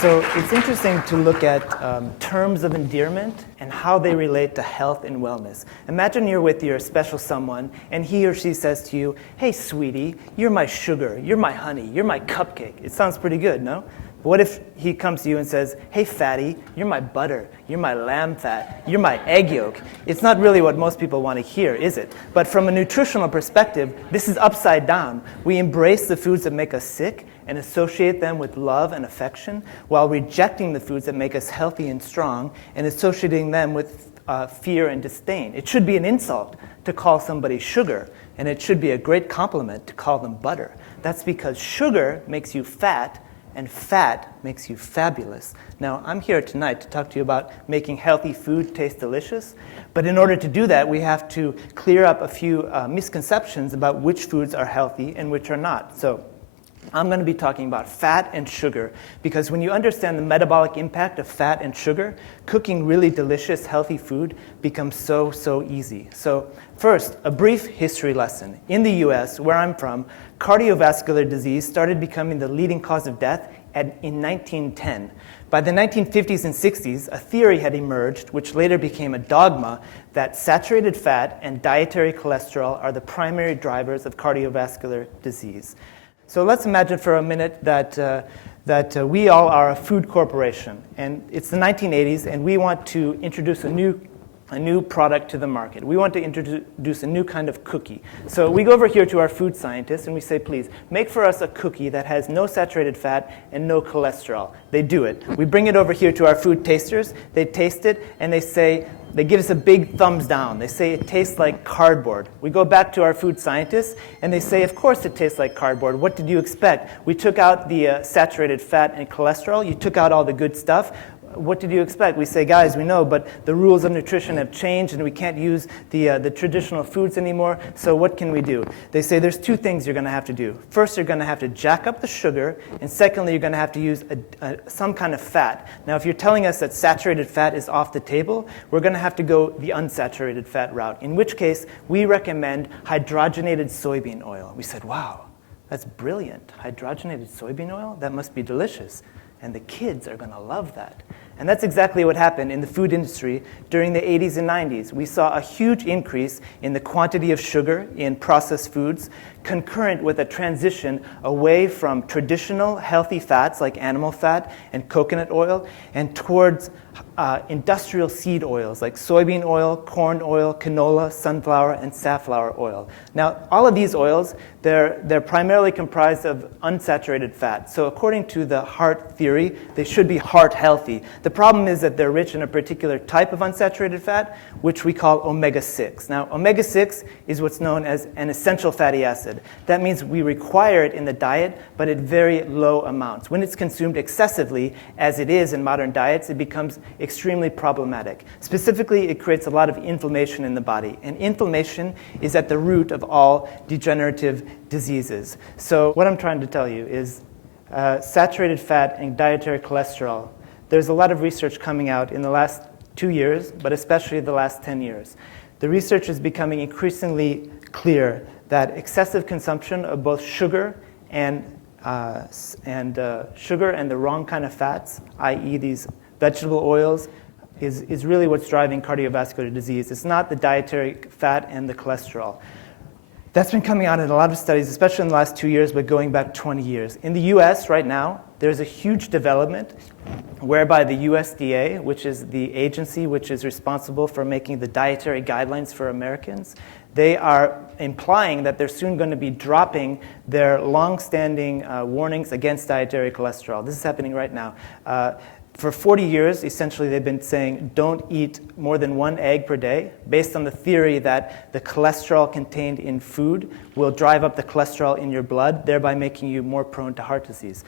So it's interesting to look at terms of endearment and how they relate to health and wellness. Imagine you're with your special someone and he or she says to you, "Hey, sweetie, you're my sugar, you're my honey, you're my cupcake." It sounds pretty good, no? But what if he comes to you and says, "Hey, fatty, you're my butter, you're my lamb fat, you're my egg yolk"? It's not really what most people want to hear, is it? But from a nutritional perspective, this is upside down. We embrace the foods that make us sick and associate them with love and affection, while rejecting the foods that make us healthy and strong and associating them with fear and disdain. It should be an insult to call somebody sugar, and it should be a great compliment to call them butter. That's because sugar makes you fat, and fat makes you fabulous. Now, I'm here tonight to talk to you about making healthy food taste delicious, but in order to do that, we have to clear up a few misconceptions about which foods are healthy and which are not. So I'm going to be talking about fat and sugar, because when you understand the metabolic impact of fat and sugar, cooking really delicious, healthy food becomes so easy. So first, a brief history lesson. In the US, where I'm from, cardiovascular disease started becoming the leading cause of death in 1910. By the 1950s and 60s, a theory had emerged, which later became a dogma, that saturated fat and dietary cholesterol are the primary drivers of cardiovascular disease. So let's imagine for a minute that we all are a food corporation, and it's the 1980s, and we want to introduce a new product to the market. We want to introduce a new kind of cookie. So we go over here to our food scientists and we say, "Please, make for us a cookie that has no saturated fat and no cholesterol." They do it. We bring it over here to our food tasters. They taste it, and they give us a big thumbs down. They say it tastes like cardboard. We go back to our food scientists, and they say, "Of course it tastes like cardboard. What did you expect? We took out the saturated fat and cholesterol. You took out all the good stuff. What did you expect?" We say, "Guys, we know, but the rules of nutrition have changed, and we can't use the traditional foods anymore, so what can we do?" They say, "There's two things you're going to have to do. First, you're going to have to jack up the sugar, and secondly, you're going to have to use some kind of fat." Now, if you're telling us that saturated fat is off the table, we're going to have to go the unsaturated fat route, in which case we recommend hydrogenated soybean oil. We said, "Wow, that's brilliant. Hydrogenated soybean oil? That must be delicious. And the kids are going to love that." And that's exactly what happened in the food industry during the 80s and 90s. We saw a huge increase in the quantity of sugar in processed foods, concurrent with a transition away from traditional healthy fats like animal fat and coconut oil, and towards industrial seed oils like soybean oil, corn oil, canola, sunflower, and safflower oil. Now, all of these oils, they're primarily comprised of unsaturated fat. So according to the heart theory, they should be heart healthy. The problem is that they're rich in a particular type of unsaturated fat, which we call omega-6. Now, omega-6 is what's known as an essential fatty acid. That means we require it in the diet, but at very low amounts. When it's consumed excessively, as it is in modern diets, it becomes extremely problematic. Specifically, it creates a lot of inflammation in the body, and inflammation is at the root of all degenerative diseases. So what I'm trying to tell you is saturated fat and dietary cholesterol, there's a lot of research coming out in the last 2 years, but especially the last 10 years. The research is becoming increasingly clear that excessive consumption of both sugar and the wrong kind of fats, i.e. these vegetable oils, is really what's driving cardiovascular disease. It's not the dietary fat and the cholesterol. That's been coming out in a lot of studies, especially in the last 2 years, but going back 20 years. In the US right now, there's a huge development whereby the USDA, which is the agency which is responsible for making the dietary guidelines for Americans, they are implying that they're soon going to be dropping their long-standing warnings against dietary cholesterol. This is happening right now. For 40 years, essentially, they've been saying don't eat more than 1 egg per day, based on the theory that the cholesterol contained in food will drive up the cholesterol in your blood, thereby making you more prone to heart disease.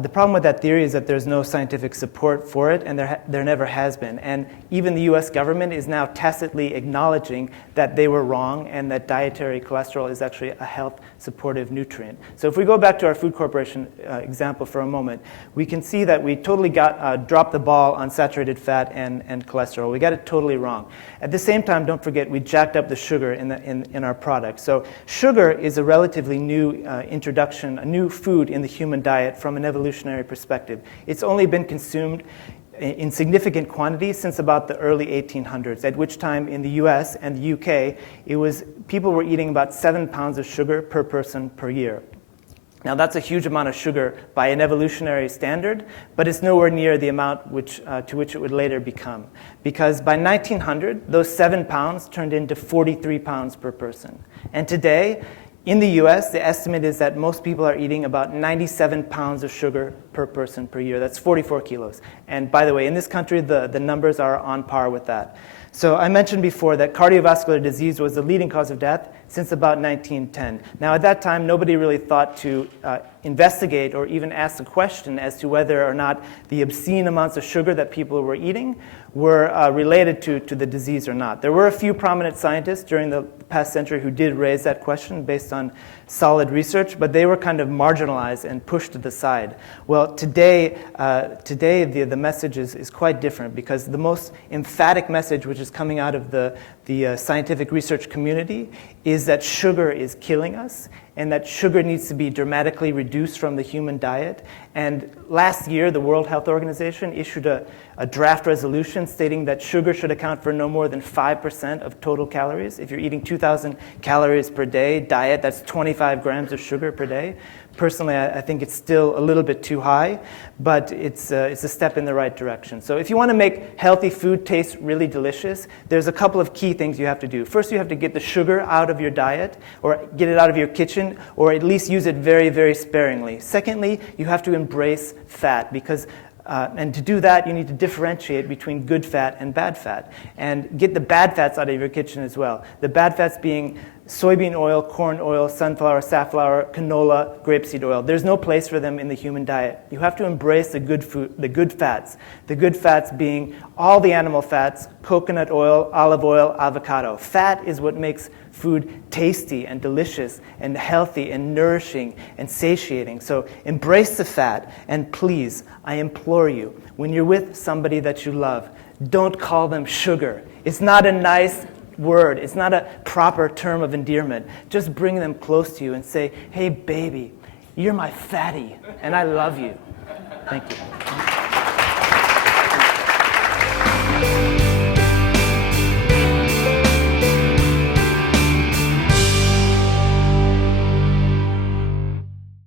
The problem with that theory is that there's no scientific support for it, and there never has been. And even the US government is now tacitly acknowledging that they were wrong and that dietary cholesterol is actually a health supportive nutrient. So if we go back to our food corporation example for a moment, we can see that we totally dropped the ball on saturated fat and cholesterol. We got it totally wrong. At the same time, don't forget, we jacked up the sugar in our product. So sugar is a relatively new introduction, a new food in the human diet from an evolutionary perspective. It's only been consumed in significant quantities since about the early 1800s, at which time in the US and the UK, people were eating about 7 pounds of sugar per person per year. Now that's a huge amount of sugar by an evolutionary standard, but it's nowhere near the amount to which it would later become. Because by 1900, those 7 pounds turned into 43 pounds per person. And today, in the US, the estimate is that most people are eating about 97 pounds of sugar per person per year. That's 44 kilos. And by the way, in this country, the numbers are on par with that. So I mentioned before that cardiovascular disease was the leading cause of death since about 1910. Now, at that time, nobody really thought to investigate or even ask the question as to whether or not the obscene amounts of sugar that people were eating were related to the disease or not. There were a few prominent scientists during the past century who did raise that question based on solid research, but they were kind of marginalized and pushed to the side. Well, today the message is quite different, because the most emphatic message which is coming out of the scientific research community is that sugar is killing us, and that sugar needs to be dramatically reduced from the human diet. And last year, the World Health Organization issued a draft resolution stating that sugar should account for no more than 5% of total calories. If you're eating 2,000 calories per day diet, that's 25 grams of sugar per day. Personally, I think it's still a little bit too high, but it's a step in the right direction. So if you want to make healthy food taste really delicious, there's a couple of key things you have to do. First, you have to get the sugar out of your diet, or get it out of your kitchen, or at least use it very, very sparingly. Secondly, you have to embrace fat, because and to do that, you need to differentiate between good fat and bad fat, and get the bad fats out of your kitchen as well. The bad fats being soybean oil, corn oil, sunflower, safflower, canola, grapeseed oil. There's no place for them in the human diet. You have to embrace the good fats. The good fats being all the animal fats, coconut oil, olive oil, avocado. Fat is what makes food tasty and delicious and healthy and nourishing and satiating. So embrace the fat, and please, I implore you, when you're with somebody that you love, don't call them sugar. It's not a nice word. It's not a proper term of endearment. Just bring them close to you and say, hey, baby, you're my fatty, and I love you. Thank you.